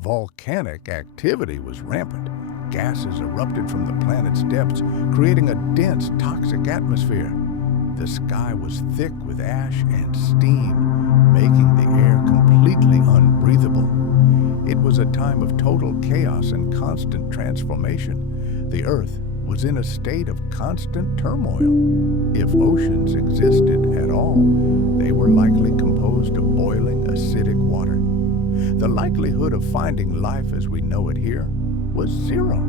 Volcanic activity was rampant. Gases erupted from the planet's depths, creating a dense, toxic atmosphere. The sky was thick with ash and steam, making the air completely unbreathable. It was a time of total chaos and constant transformation. The Earth was in a state of constant turmoil. If oceans existed at all, they were likely composed of boiling, acidic water. The likelihood of finding life as we know it here was zero.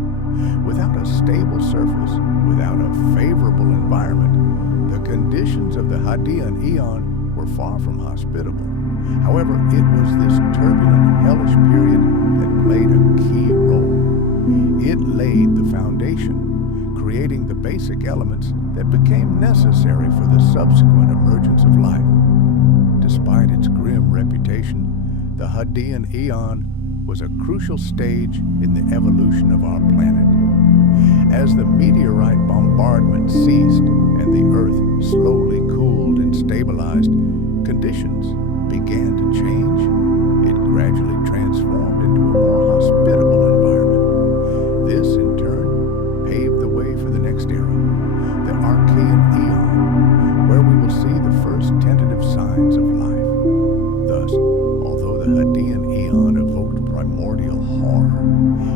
Without a stable surface, without a favorable environment, the conditions of the Hadean Eon were far from hospitable. However, it was this turbulent, hellish period that played a key role. It laid the foundation, creating the basic elements that became necessary for the subsequent emergence of life. Despite its grim reputation, the Hadean Eon was a crucial stage in the evolution of our planet. As the meteorite bombardment ceased and the Earth slowly cooled and stabilized, conditions began to change. It gradually transformed into a more hospitable environment. This, in turn, paved the way for the next era, the Archean Eon, where we will see the first tentative signs of life. Thus, although the Hadean Eon evoked primordial horror,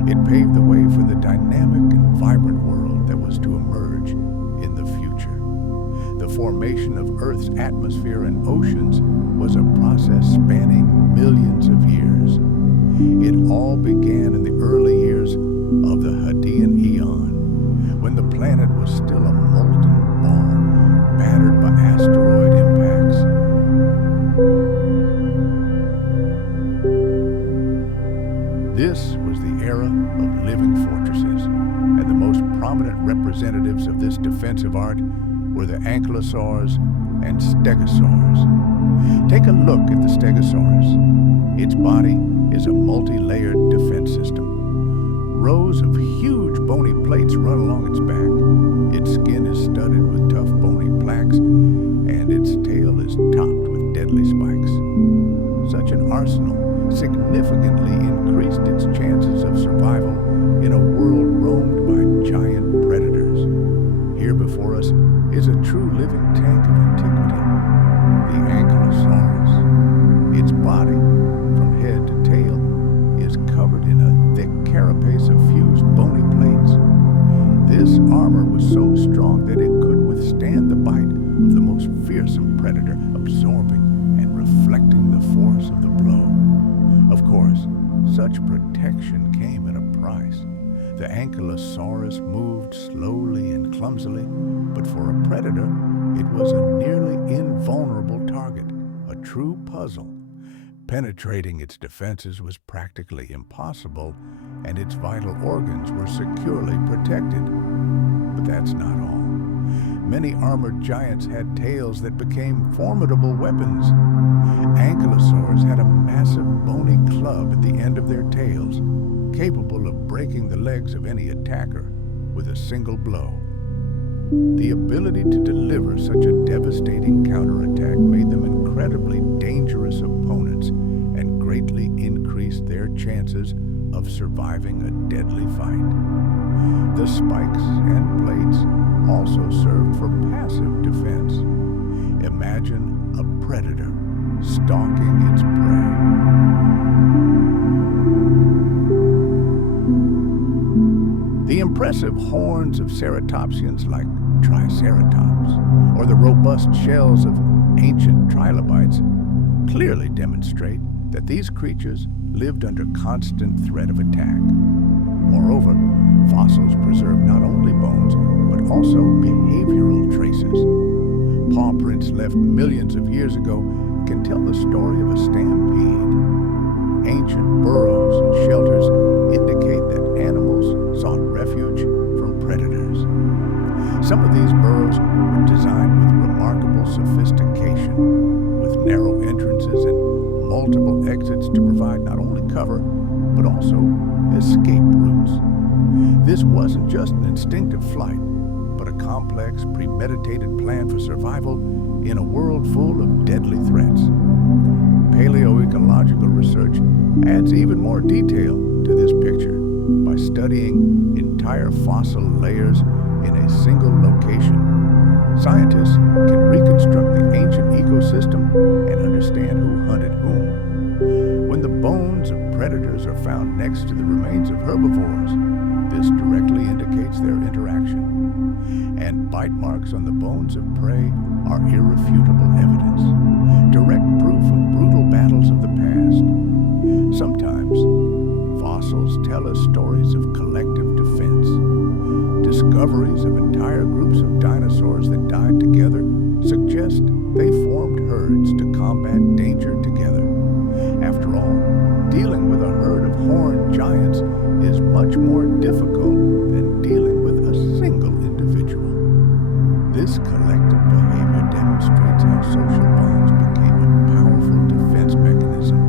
it paved the way for the dynamic and vibrant world that was to emerge in the future. The formation of Earth's atmosphere and oceans was a process spanning millions of years. It all began in the early years of the Hadean Eon, when the planet was still a molten ball, battered by asteroid impacts. This was the era of living fortresses, and the most prominent representatives of this defensive art were the Ankylosaurs and Stegosaurs. Take a look at the Stegosaurus. Its body is a multi-layered defense system. Rows of huge bony plates run along its back. Its skin is studded with tough bony plaques, and its tail is topped with deadly spikes. Such an arsenal significantly increased its chances of survival in a world roamed by giant predators. Here before us is a true living tank of antiquity, the Ankylosaurus. Its body, from head to tail, is covered in a thick carapace of fused bony plates. This armor was so strong that it could withstand the bite of the most fearsome predator, absorbing and reflecting the force of the blow. Of course, such protection came at a price. The Ankylosaurus moved slowly and clumsily, but for a predator, it was a nearly invulnerable target, a true puzzle. Penetrating its defenses was practically impossible, and its vital organs were securely protected. But that's not all. Many armored giants had tails that became formidable weapons. Ankylosaurs had a massive bony club at the end of their tails, capable of breaking the legs of any attacker with a single blow. The ability to deliver such a devastating counterattack made them incredibly dangerous opponents and greatly increased their chances of surviving a deadly fight. The spikes and plates also served for passive defense. Imagine a predator stalking its prey. The impressive horns of ceratopsians like Triceratops, or the robust shells of ancient trilobites, clearly demonstrate that these creatures lived under constant threat of attack. Moreover, fossils preserve not only bones, but also behavioral traces. Paw prints left millions of years ago can tell the story of a stampede. Ancient burrows and shelters indicate that animals sought refuge from predators. Some of these burrows were designed with remarkable sophistication, with narrow entrances and multiple exits to provide not only cover, but also escape routes. This wasn't just an instinctive flight, but a complex, premeditated plan for survival in a world full of deadly threats. Paleoecological research adds even more detail to this picture by studying entire fossil layers in a single location. Scientists can reconstruct the ancient ecosystem and understand who hunted whom. When the bones of predators are found next to the remains of herbivores, this directly indicates their interaction. And bite marks on the bones of prey are irrefutable evidence, direct proof of brutal battles of the past. Sometimes, fossils tell us stories of collective defense. Discoveries of entire groups of dinosaurs that died together suggest they formed herds to combat danger together. After all, dealing with a herd of horned giants is much more difficult than dealing with a single individual. This collective behavior demonstrates how social bonds became a powerful defense mechanism.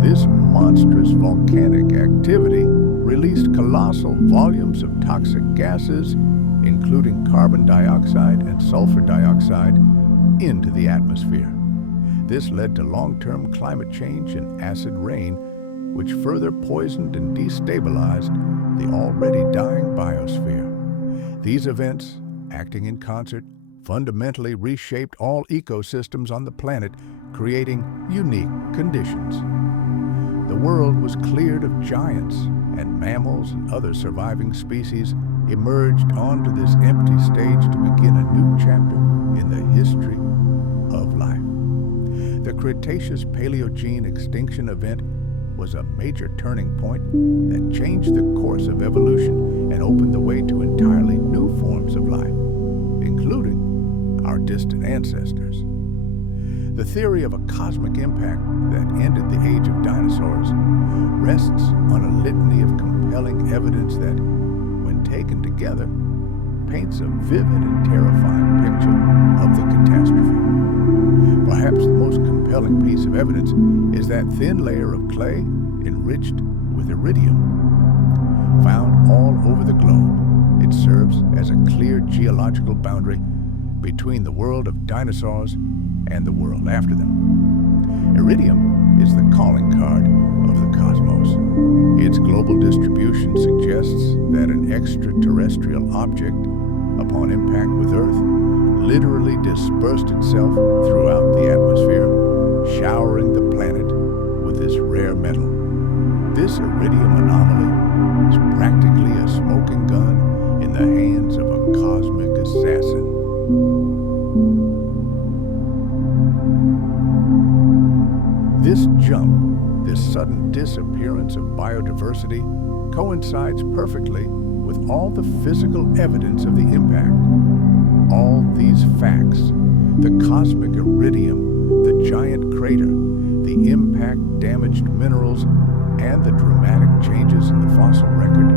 This monstrous volcanic activity released colossal volumes of toxic gases, including carbon dioxide and sulfur dioxide, into the atmosphere. This led to long-term climate change and acid rain, which further poisoned and destabilized the already dying biosphere. These events, acting in concert, fundamentally reshaped all ecosystems on the planet, creating unique conditions. The world was cleared of giants, and mammals and other surviving species emerged onto this empty stage to begin a new chapter in the history of life. The Cretaceous-Paleogene extinction event was a major turning point that changed the course of evolution and opened the way to entirely new forms of life, including our distant ancestors. The theory of a cosmic impact that ended the age of dinosaurs rests on a litany of compelling evidence that, when taken together, paints a vivid and terrifying picture of the catastrophe. Perhaps the most compelling piece of evidence is that thin layer of clay enriched with iridium. Found all over the globe, it serves as a clear geological boundary between the world of dinosaurs and the world after them. Iridium is the calling card of the cosmos. Its global distribution suggests that an extraterrestrial object, upon impact with Earth, literally dispersed itself throughout the atmosphere, showering the planet with this rare metal. This iridium anomaly is practically a smoking gun in the hands of a cosmic assassin. This jump, this sudden disappearance of biodiversity, coincides perfectly with all the physical evidence of the impact. All these facts, the cosmic iridium, the giant crater, the impact-damaged minerals, and the dramatic changes in the fossil record,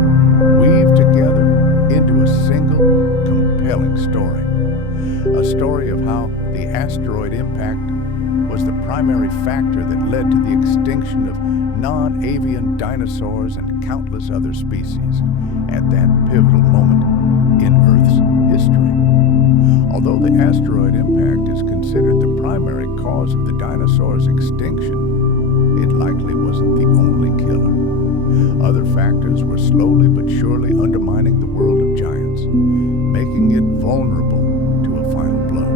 weave together into a single, compelling story. A story of how the asteroid impact was the primary factor that led to the extinction of non-avian dinosaurs and countless other species at that pivotal moment in Earth's history. Although the asteroid impact is considered the primary cause of the dinosaurs' extinction, it likely wasn't the only killer. Other factors were slowly but surely undermining the world of giants, making it vulnerable to a final blow.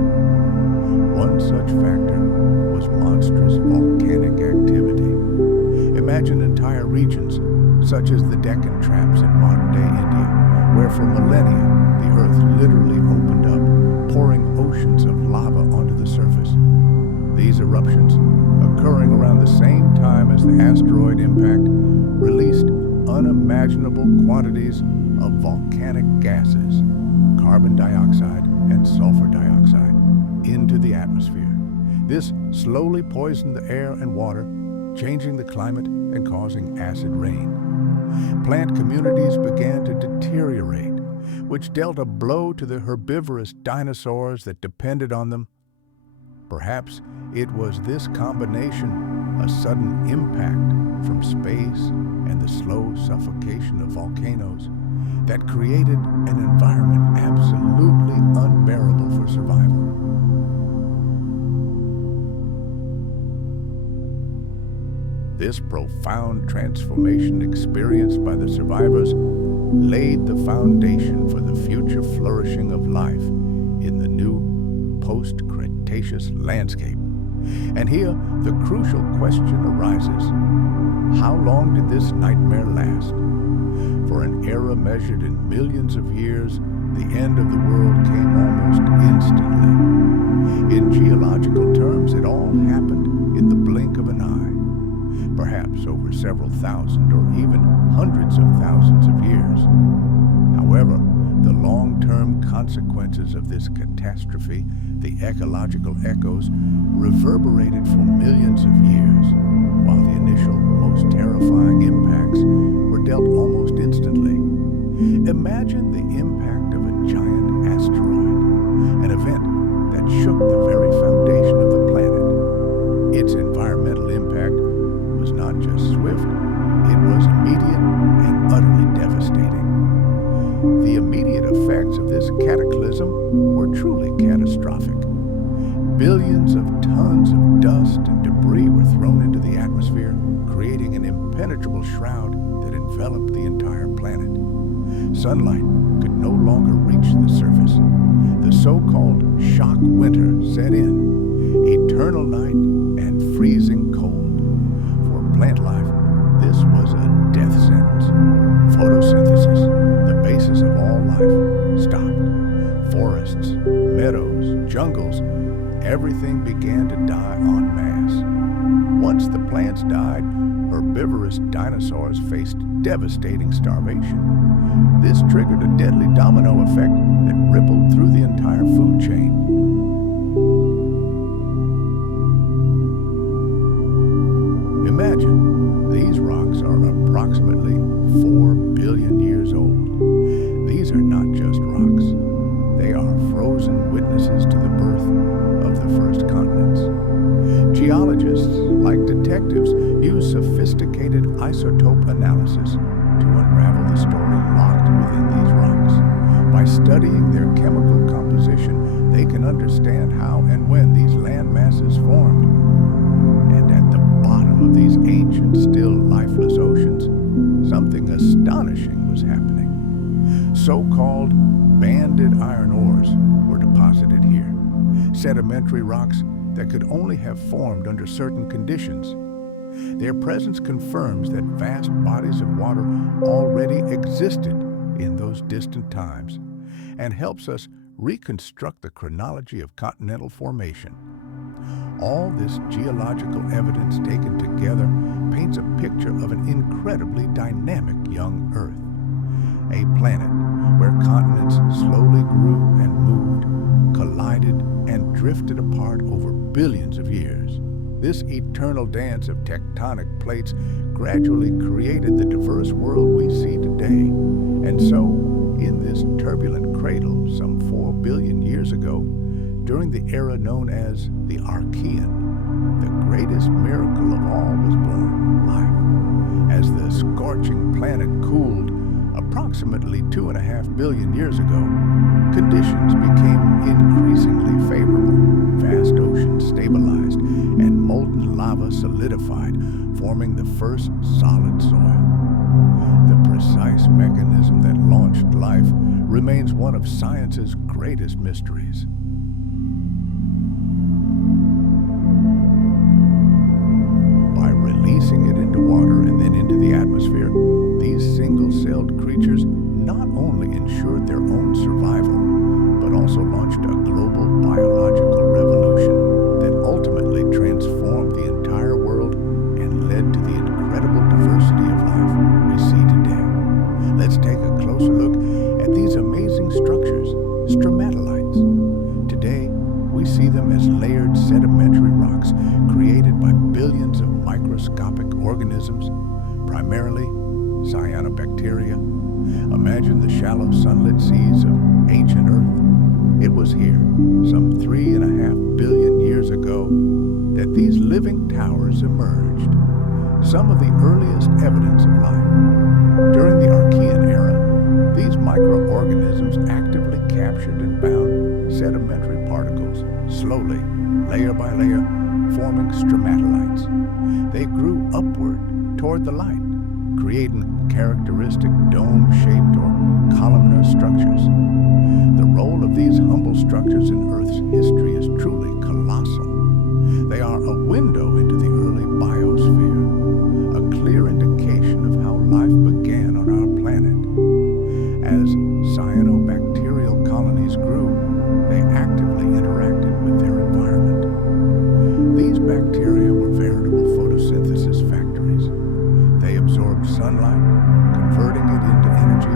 One such factor was monstrous volcanic activity. Imagine entire regions, such as the Deccan Traps in modern-day India, where for millennia the Earth literally opened up, pouring oceans of lava onto the surface. These eruptions, occurring around the same time as the asteroid impact, released unimaginable quantities of volcanic gases, carbon dioxide and sulfur dioxide, into the atmosphere. This slowly poisoned the air and water, changing the climate and causing acid rain. Plant communities began to deteriorate, which dealt a blow to the herbivorous dinosaurs that depended on them. Perhaps it was this combination, a sudden impact from space and the slow suffocation of volcanoes, that created an environment absolutely unbearable for survival. This profound transformation experienced by the survivors laid the foundation for the future flourishing of life in the new post-Cretaceous landscape. And here, the crucial question arises: how long did this nightmare last? For an era measured in millions of years, the end of the world came almost instantly. In geological terms, it all happened in the blink of an eye, perhaps over several thousand or even hundreds of thousands of years. However, the long-term consequences of this catastrophe, the ecological echoes, reverberated for millions of years, while the initial, most terrifying impacts were dealt almost instantly. Imagine the impact of a giant asteroid, an event that shook the very foundation of the planet. Its environmental impact was not just swift, it was immediate and utterly devastating. The immediate effects of this cataclysm were truly catastrophic. Billions of tons of dust and debris were thrown into the atmosphere, creating an impenetrable shroud that enveloped the entire planet. Sunlight could no longer reach the surface. The so-called shock winter set in, eternal night and freezing cold. For plant life, this was a death sentence. Photosynthesis, the basis of all life, stopped. Forests, meadows, jungles, everything began to die en masse. Once the plants died, herbivorous dinosaurs faced devastating starvation. This triggered a deadly domino effect that rippled through the entire food chain. Imagine, these rocks are approximately 4 billion years old. These are not just rocks. They are frozen witnesses to the birth of the first continents. Geologists, like detectives, use sophisticated isotope analysis to unravel the story locked within these rocks. By studying their chemical composition, they can understand how and when these land masses formed. And at the bottom of these ancient, still lifeless oceans, something astonishing was happening. So-called banded iron ores were deposited here, sedimentary rocks that could only have formed under certain conditions. Their presence confirms that vast bodies of water already existed in those distant times and helps us reconstruct the chronology of continental formation. All this geological evidence taken together paints a picture of an incredibly dynamic young Earth, a planet where continents slowly grew and moved, collided, and drifted apart over billions of years. This eternal dance of tectonic plates gradually created the diverse world we see today. And so, in this turbulent cradle some 4 billion years ago, during the era known as the Archean, the greatest miracle of all was born, life. As the scorching planet cooled approximately 2.5 billion years ago, conditions became increasingly favorable. Vast oceans stabilized and molten lava solidified, forming the first solid soil. The precise mechanism that launched life remains one of science's greatest mysteries. By releasing it into water and then into the atmosphere, these single-celled creatures not only ensured their own survival, but also launched a global biological revolution that ultimately transformed the entire world and led to the incredible diversity of life we see today. Let's take a closer look at these amazing structures, stromatolites. Today, we see them as layered sedimentary rocks created by billions of microscopic organisms, primarily cyanobacteria. Imagine the shallow sunlit seas of ancient Earth. It was here, some 3.5 billion years ago, that these living towers emerged, some of the earliest evidence of life. During the Archean era, these microorganisms actively captured and bound sedimentary particles, slowly, layer by layer, forming stromatolites. They grew upward toward the light, creating characteristic dome-shaped or columnar structures. The role of these humble structures in Earth's history is truly colossal. They are a window into the early biosphere, a clear indication of how life began on our planet. As cyanobacterial colonies grew, they actively interacted with their environment. These bacteria were veritable photosynthesis factories. They absorbed sunlight, converting it into energy,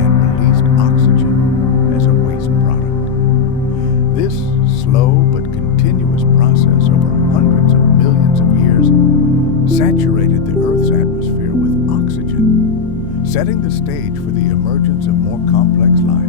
and released oxygen as a waste product. This slow but continuous process over hundreds of millions of years saturated the Earth's atmosphere with oxygen, setting the stage for the emergence of more complex life.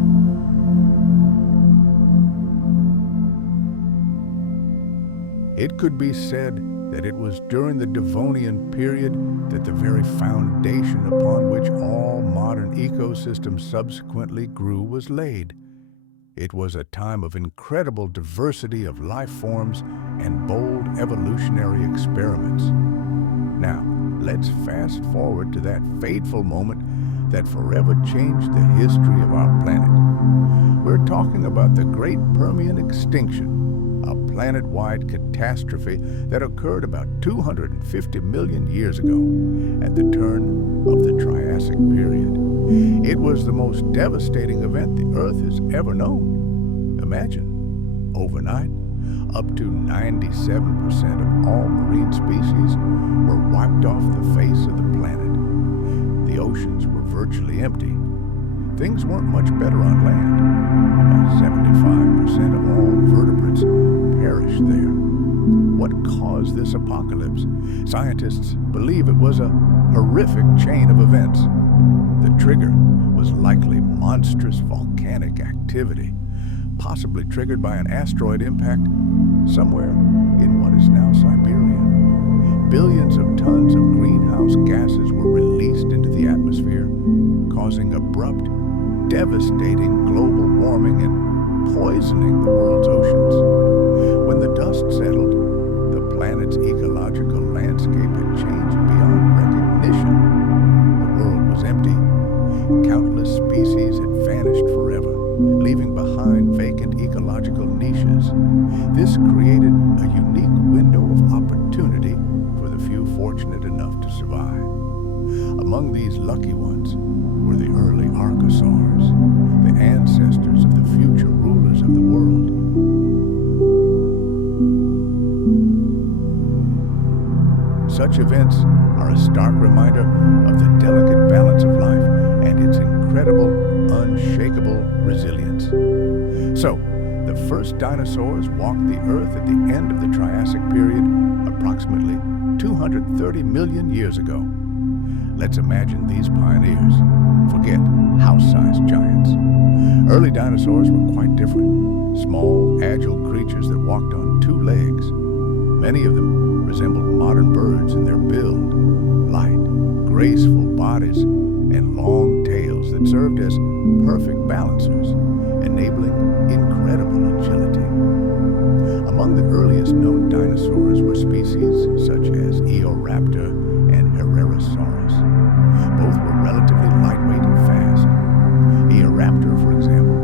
It could be said that it was during the Devonian period that the very foundation upon which all modern ecosystems subsequently grew was laid. It was a time of incredible diversity of life forms and bold evolutionary experiments. Now, let's fast forward to that fateful moment that forever changed the history of our planet. We're talking about the Great Permian Extinction, a planet-wide catastrophe that occurred about 250 million years ago at the turn of the Triassic period. It was the most devastating event the Earth has ever known. Imagine, overnight, up to 97% of all marine species were wiped off the face of the planet. The oceans were virtually empty. Things weren't much better on land. About 75% of all vertebrates perished there. What caused this apocalypse? Scientists believe it was a horrific chain of events. The trigger was likely monstrous volcanic activity, possibly triggered by an asteroid impact somewhere in what is now Siberia. Billions of tons of greenhouse gases were released into the atmosphere, causing abrupt, devastating global warming and poisoning the world's oceans. When the dust settled, the planet's ecological landscape had changed beyond recognition. The world was empty. Countless species had vanished forever, leaving behind vacant ecological niches. This created a unique window of opportunity for the few fortunate enough to survive. Among these lucky ones were the early Archosaurs, the ancestors of the future rulers of the world. Such events are a stark reminder of the delicate balance of life and its incredible, unshakable resilience. So, the first dinosaurs walked the Earth at the end of the Triassic period, approximately 230 million years ago. Let's imagine these pioneers. Forget house-sized giants. Early dinosaurs were quite different. Small, agile creatures that walked on two legs. Many of them resembled modern birds in their build. Light, graceful bodies, and long tails that served as perfect balancers, enabling incredible agility. Among the earliest known dinosaurs were species such as Eoraptor and Herrerasaurus. Both were relatively lightweight and fast. Eoraptor, for example,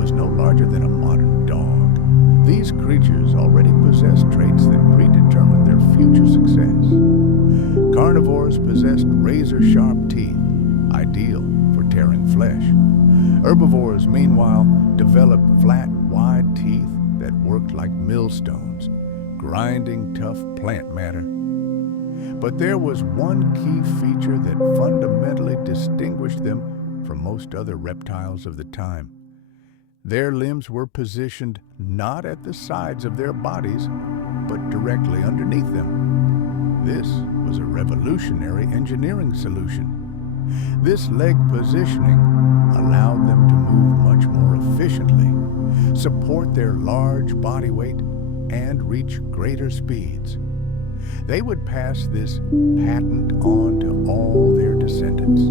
was no larger than a modern dog. These creatures already possessed traits that predetermined their future success. Carnivores possessed razor-sharp teeth, ideal for tearing flesh. Herbivores, meanwhile, developed flat, wide teeth that worked like millstones, grinding tough plant matter. But there was one key feature that fundamentally distinguished them from most other reptiles of the time. Their limbs were positioned not at the sides of their bodies, but directly underneath them. This was a revolutionary engineering solution. This leg positioning allowed them to move much more efficiently, support their large body weight, and reach greater speeds. They would pass this patent on to all their descendants.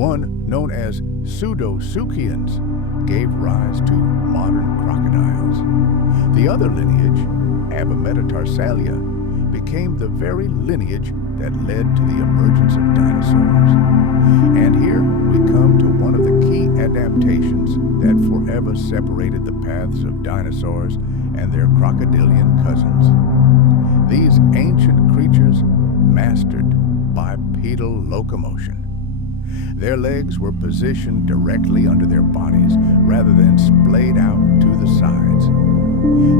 One known as pseudosuchians gave rise to modern crocodiles. The other lineage, Avametatarsalia, became the very lineage that led to the emergence of dinosaurs. And here we come to one of the key adaptations that forever separated the paths of dinosaurs and their crocodilian cousins. These ancient creatures mastered bipedal locomotion. Their legs were positioned directly under their bodies rather than splayed out to the sides.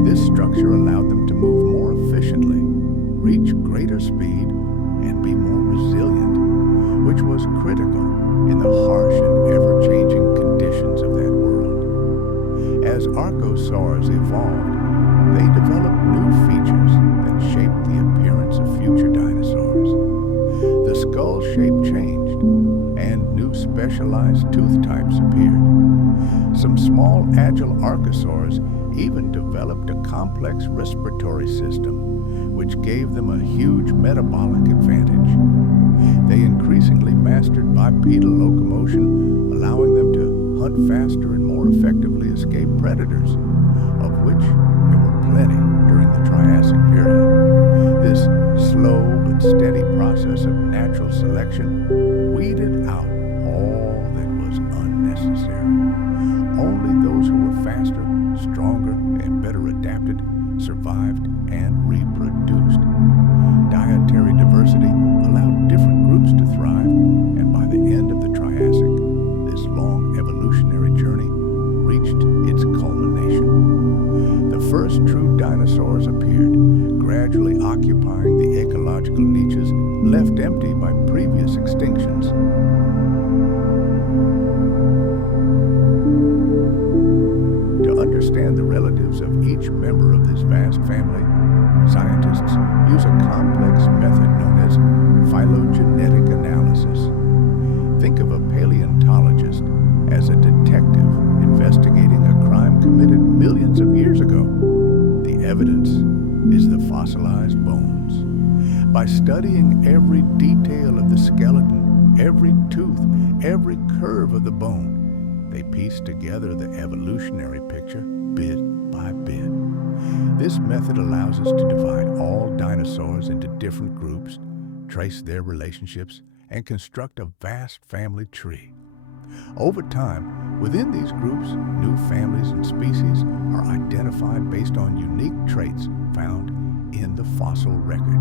This structure allowed them to move more efficiently, reach greater speed, and be more resilient, which was critical in the harsh and ever-changing conditions of that world. As archosaurs evolved, they developed new features that shaped the appearance of future dinosaurs. The skull shape changed, and new specialized tooth types appeared. Some small, agile archosaurs even developed a complex respiratory system, which gave them a huge metabolic advantage. They increasingly mastered bipedal locomotion, allowing them to hunt faster and more effectively escape predators, of which there were plenty during the Triassic period. This slow but steady process of natural selection weeded out all that was unnecessary. Only those who were faster, stronger, and better adapted survived and reproduced. Dietary diversity allowed different groups to thrive, and by the end of the Triassic, this long evolutionary journey reached its culmination. The first true dinosaurs appeared, gradually occupying the ecological niches left empty by previous extinctions. To understand the relatives of each member of this vast family, scientists use a complex method known as phylogenetic analysis. Think of a paleontologist as a detective investigating a crime committed millions of years ago. The evidence is the fossilized bones. By studying every detail of the skeleton, every tooth, every curve of the bone, they piece together the evolutionary picture bit by bit. This method allows us to divide all dinosaurs into different groups, trace their relationships, and construct a vast family tree. Over time, within these groups, new families and species are identified based on unique traits found in the fossil record.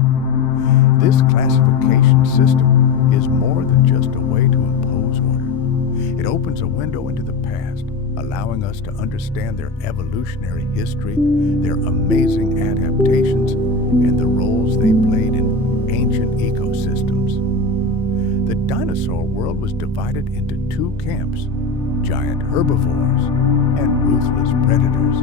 This classification system is more than just a way to impose order. It opens a window into the past, allowing us to understand their evolutionary history, their amazing adaptations, and the roles they played in ancient ecosystems. The dinosaur world was divided into two camps: giant herbivores and ruthless predators.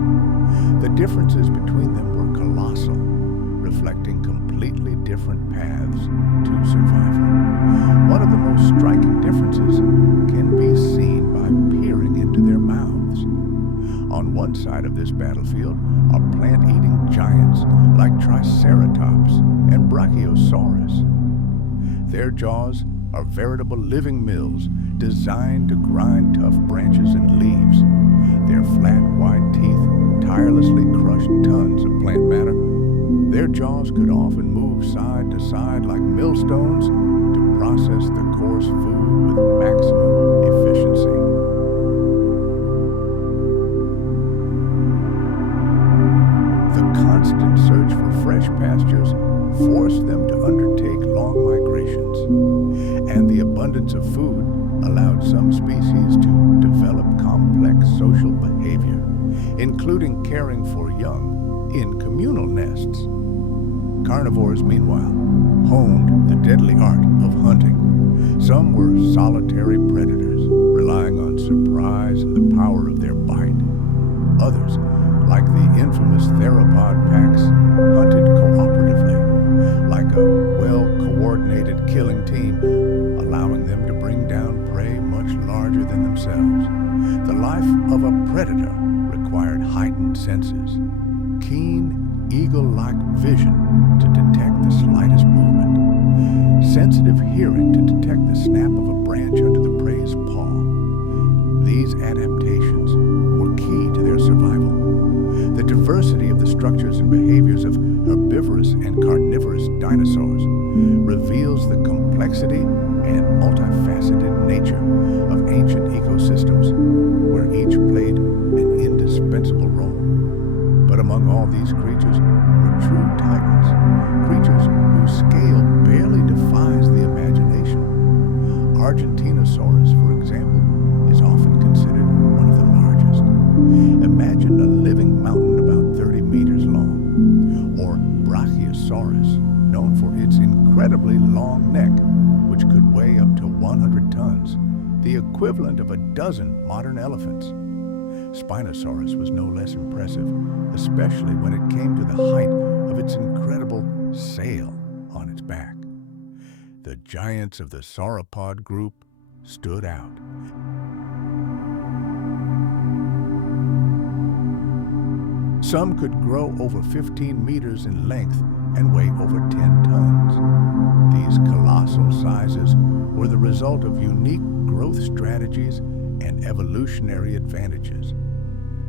The differences between them were colossal, reflecting completely different paths to survival. One of the most striking differences can be seen by peering into their mouths. On one side of this battlefield are plant-eating giants like Triceratops and Brachiosaurus. Their jaws are veritable living mills designed to grind tough branches and leaves. Their flat, wide teeth tirelessly crush tons of plant matter. Their jaws could often move side to side like millstones to process the coarse food with maximum efficiency. The constant search for fresh pastures forced them to undertake long migrations, and the abundance of food allowed some species to develop complex social behavior, including caring for young in communal nests. Carnivores, meanwhile, honed the deadly art of hunting. Some were solitary predators, relying on surprise and the power of their bite. Others, like the infamous theropod packs, hunted cooperatively, like a well-coordinated killing team, allowing them to bring down prey much larger than themselves. The life of a predator required heightened senses, keen, eagle-like vision to detect the slightest movement, sensitive hearing to detect the snap of a branch under the prey's paw. These adaptations diversity of the structures and behaviors of herbivorous and carnivorous dinosaurs reveals the complexity and multifaceted nature of ancient ecosystems, where each played an indispensable role. But among all these creatures were true titans, creatures whose scale barely defies the imagination. Argentinosaurus, for example, is often considered one of the largest. Imagine a living mountain about 30 meters long. Or Brachiosaurus, known for its incredibly long neck, which could weigh up to 100 tons, the equivalent of a dozen modern elephants. Spinosaurus was no less impressive, especially when it came to the height of its incredible sail on its back. The giants of the sauropod group stood out. Some could grow over 15 meters in length and weigh over 10 tons. These colossal sizes were the result of unique growth strategies and evolutionary advantages.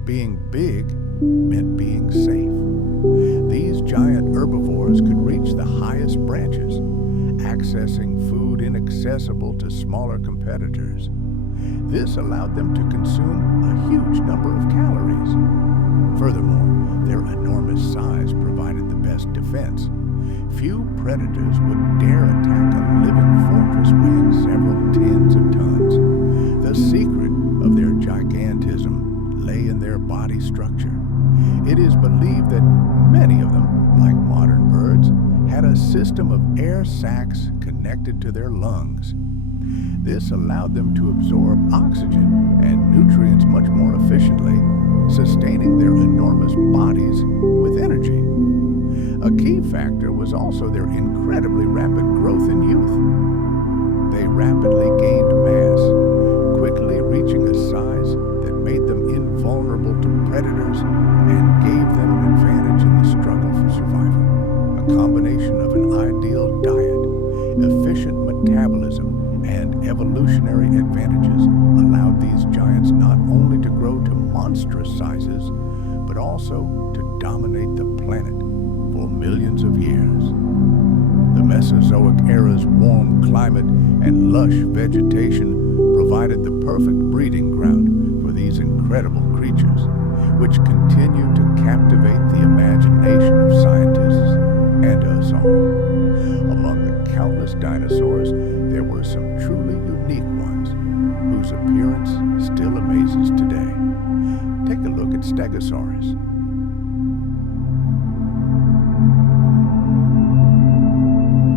Being big meant being safe. These giant herbivores could reach the highest branches, accessing food inaccessible to smaller competitors. This allowed them to consume a huge number of calories. Furthermore, their enormous size provided the best defense. Few predators would dare attack a living fortress weighing several tens of tons. The secret of their gigantism lay in their body structure. It is believed that many of them, like modern birds, had a system of air sacs connected to their lungs. This allowed them to absorb oxygen and nutrients much more efficiently, sustaining their enormous bodies with energy. A key factor was also their incredibly rapid growth in youth. They rapidly gained mass, quickly reaching a size that made them invulnerable to predators and gave them an advantage in the struggle for survival. A combination of an ideal diet, efficient metabolism, and evolutionary advantages allowed these giants not only to grow to monstrous sizes, but also to dominate the planet for millions of years. The Mesozoic era's warm climate and lush vegetation provided the perfect breeding ground for these incredible creatures, which continue to captivate the imagination of scientists and us all. Among the countless dinosaurs, there were some truly unique ones, whose appearance still amazes today. Take a look at Stegosaurus.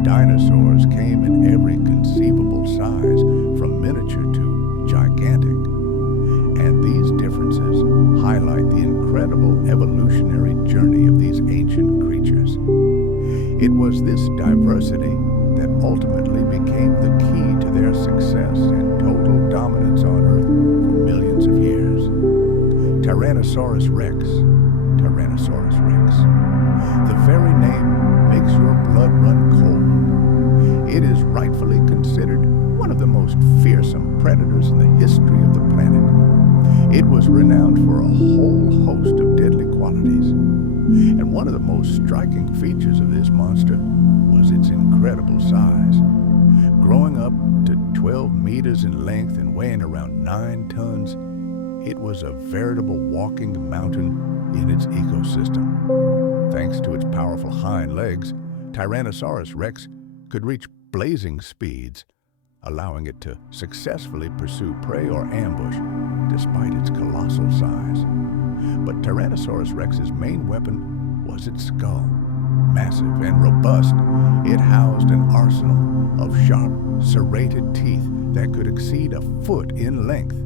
Dinosaurs came in every conceivable size, from miniature to gigantic. And these differences highlight the incredible evolutionary journey of these ancient creatures. It was this diversity that ultimately became the key to their success and total dominance on Earth for millions of years. Tyrannosaurus rex. Tyrannosaurus rex. The very name makes your blood run cold. It is rightfully considered one of the most fearsome predators in the history of the planet. It was renowned for a whole host of deadly qualities. And one of the most striking features of this monster was its incredible size. Growing up to 12 meters in length and weighing around 9 tons, it was a veritable walking mountain in its ecosystem. Thanks to its powerful hind legs, Tyrannosaurus rex could reach blazing speeds, allowing it to successfully pursue prey or ambush despite its colossal size. But Tyrannosaurus rex's main weapon was its skull. Massive and robust, it housed an arsenal of sharp, serrated teeth that could exceed a foot in length.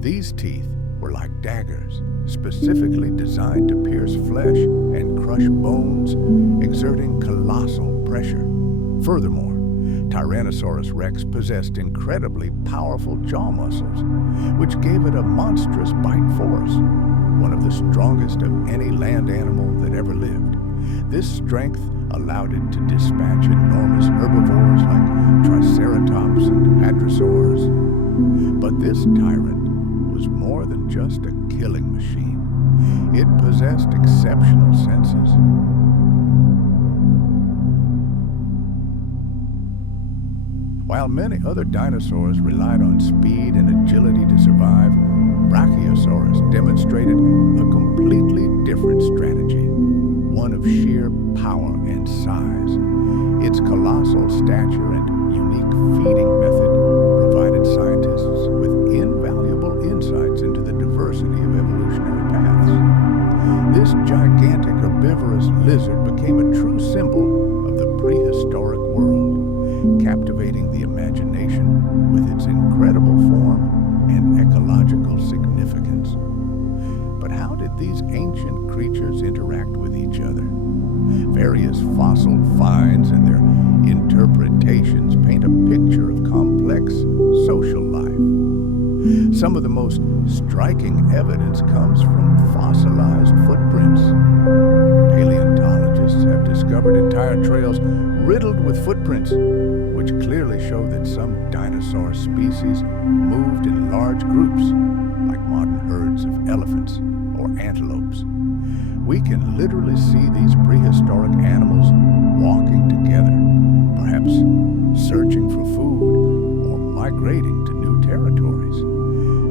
These teeth were like daggers, specifically designed to pierce flesh and crush bones, exerting colossal pressure. Furthermore, Tyrannosaurus rex possessed incredibly powerful jaw muscles, which gave it a monstrous bite force, one of the strongest of any land animal that ever lived. This strength allowed it to dispatch enormous herbivores like Triceratops and Hadrosaurs. But this tyrant was more than just a killing machine. It possessed exceptional senses. While many other dinosaurs relied on speed and agility to survive, Brachiosaurus demonstrated a completely different strategy, one of sheer power and size. Its colossal stature and unique feeding method provided scientists with invaluable insights into the diversity of evolutionary paths. This gigantic herbivorous lizard became a true symbol of the prehistoric world, captivating the imagination with its incredible form and ecological significance. But how did these ancient creatures interact with each other? Various fossil finds and their interpretations paint a picture of complex social life. Some of the most striking evidence comes from fossilized footprints. Paleontologists have discovered entire trails riddled with footprints, which clearly show that some dinosaur species moved in large groups, like modern herds of elephants or antelopes. We can literally see these prehistoric animals walking together, perhaps searching for food or migrating to new territories.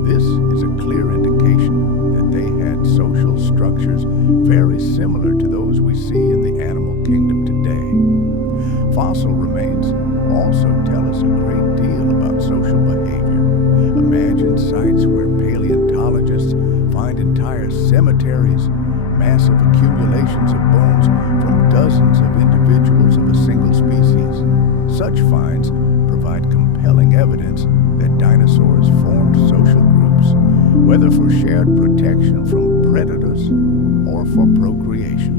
This is a clear indication that they had social structures very similar to those we see in the animal kingdom today. Fossil remains also tell us a great deal about social behavior. Imagine sites where paleontologists find entire cemeteries, massive accumulations of bones from dozens of individuals of a single species. Such finds provide compelling evidence that dinosaurs formed social groups, whether for shared protection from predators or for procreation.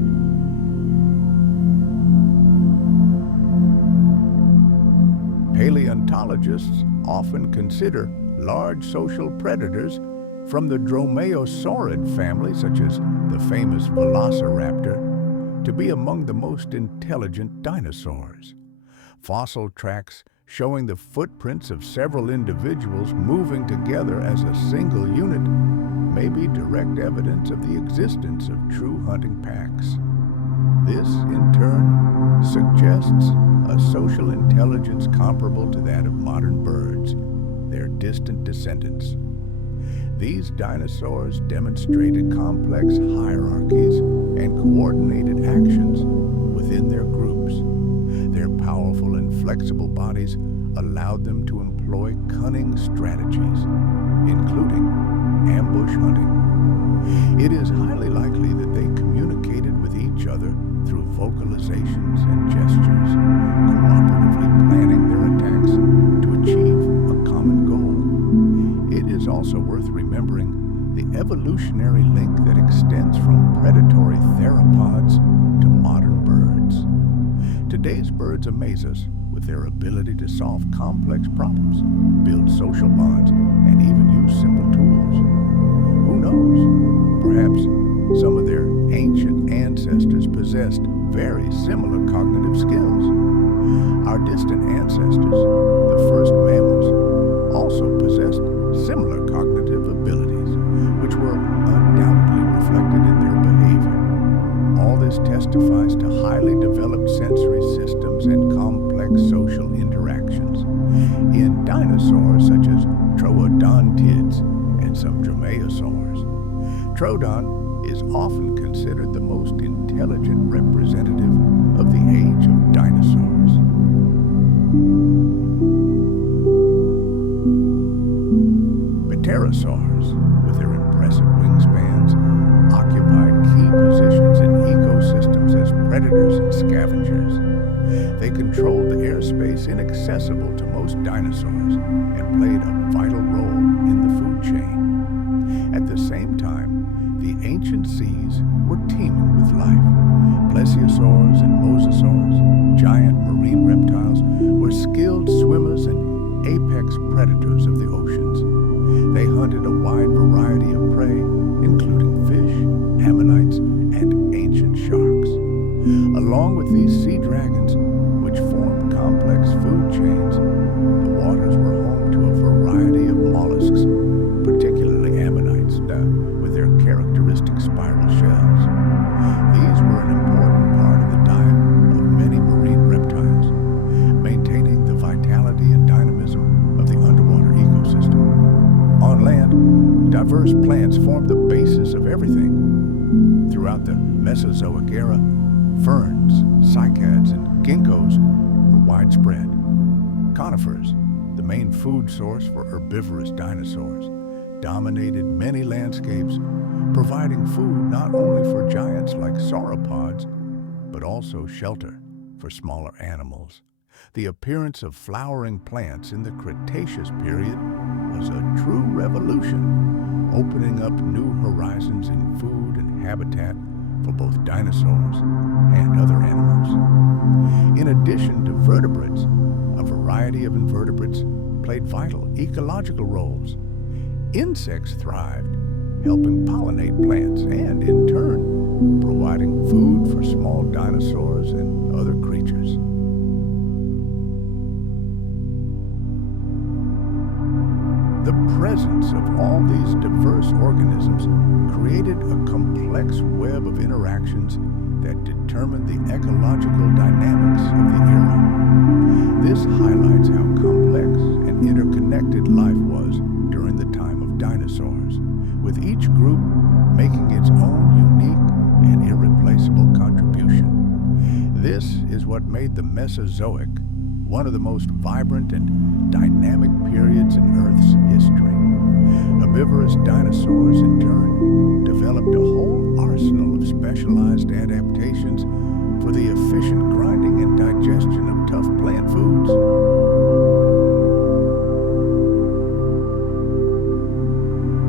Paleontologists often consider large social predators from the dromaeosaurid family, such as the famous velociraptor, to be among the most intelligent dinosaurs. Fossil tracks showing the footprints of several individuals moving together as a single unit may be direct evidence of the existence of true hunting packs. This, in turn, suggests a social intelligence comparable to that of modern birds, their distant descendants. These dinosaurs demonstrated complex hierarchies and coordinated actions within their groups. Their powerful and flexible bodies allowed them to employ cunning strategies, including ambush hunting. It is highly likely that they communicated with each other through vocalizations and gestures, cooperatively planning their attacks to achieve a common goal. It is also worth remembering the evolutionary link that extends from predatory theropods to modern birds. Today's birds amaze us with their ability to solve complex problems, build social bonds, and even use simple tools. Who knows? Perhaps some of their ancient ancestors possessed very similar cognitive skills. Our distant ancestors, the first mammals, also possessed similar cognitive abilities, which were undoubtedly reflected in their behavior. All this testifies to highly developed sensory systems and complex social interactions. In dinosaurs such as troodontids and some dromaeosaurs, Troodon is often considered the most intelligent representative of the age of dinosaurs. Pterosaurs, with their impressive wingspans, occupied key positions in ecosystems as predators and scavengers. They controlled the airspace inaccessible to most dinosaurs and played a vital role in the food chain. At the same time, the ancient seas were teeming with life. Plesiosaurs and mosasaurs, giant marine reptiles, were skilled swimmers and apex predators of the oceans. They hunted a wide variety of prey, including fish, ammonites, and ancient sharks. Along with these sea dragons, which formed complex food chains, the waters were home to a variety of mollusks, particularly ammonites, with their characteristic spiral throughout the Mesozoic era, ferns, cycads, and ginkgos were widespread. Conifers, the main food source for herbivorous dinosaurs, dominated many landscapes, providing food not only for giants like sauropods, but also shelter for smaller animals. The appearance of flowering plants in the Cretaceous period was a true revolution, opening up new horizons in food and habitat for both dinosaurs and other animals. In addition to vertebrates, a variety of invertebrates played vital ecological roles. Insects thrived, helping pollinate plants and, in turn, providing food for small dinosaurs and other creatures. The presence of all these diverse organisms created a complex web of interactions that determined the ecological dynamics of the era. This highlights how complex and interconnected life was during the time of dinosaurs, with each group making its own unique and irreplaceable contribution. This is what made the Mesozoic one of the most vibrant and dynamic periods in Earth's history. Herbivorous dinosaurs, in turn, developed a whole arsenal of specialized adaptations for the efficient